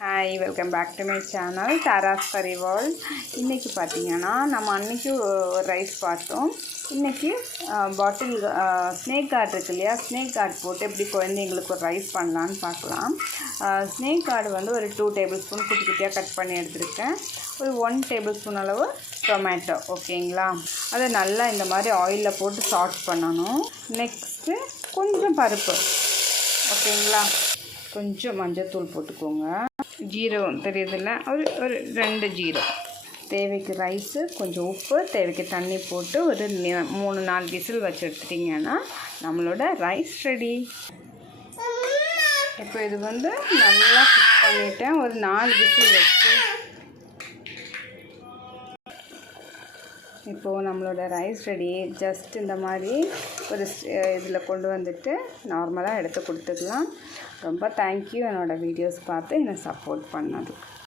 Hi, welcome back to my channel Thara's curry world. இன்றைக்கி பார்த்தீங்கன்னா நம்ம அன்றைக்கி ஒரு ரைஸ் பார்த்தோம். இன்றைக்கி பாட்டில் ஸ்னேக் கார்டு இருக்கு இல்லையா, ஸ்னேக் கார்டு போட்டு எப்படி குழந்தைங்களுக்கு ஒரு ரைஸ் பண்ணலான்னு பார்க்கலாம். ஸ்னேக் கார்டு வந்து ஒரு 2 டேபிள் ஸ்பூன் குட்டி குட்டியாக கட் பண்ணி எடுத்துருக்கேன். ஒரு 1 டேபிள் ஸ்பூன் அளவு டொமேட்டோ, ஓகேங்களா. அதை நல்லா இந்த மாதிரி ஆயிலில் போட்டு சாட் பண்ணணும். நெக்ஸ்ட்டு கொஞ்சம் பருப்பு, ஓகேங்களா. கொஞ்சம் மஞ்சத்தூள் போட்டுக்கோங்க. ஜீரகம் தெரியுதில்ல, ஒரு 2 ஜீரகம். தேவைக்கு ரைஸு, கொஞ்சம் உப்பு, தேவைக்கு தண்ணி போட்டு ஒரு 3-4 விசில் வச்சு எடுத்துட்டிங்கன்னா நம்மளோட ரைஸ் ரெடி. இப்போ இது வந்து நல்லா குக் பண்ணிவிட்டேன். ஒரு 4 விசில் வச்சு இப்போது நம்மளோட ரைஸ் ரெடி. ஜஸ்ட் இந்த மாதிரி ஒரு இதில் கொண்டு வந்துட்டு நார்மலாக எடுத்து கொடுத்துக்கலாம். ரொம்ப தேங்க்யூ என்னோடய வீடியோஸ் பார்த்து என்னை சப்போர்ட் பண்ணதுக்கு.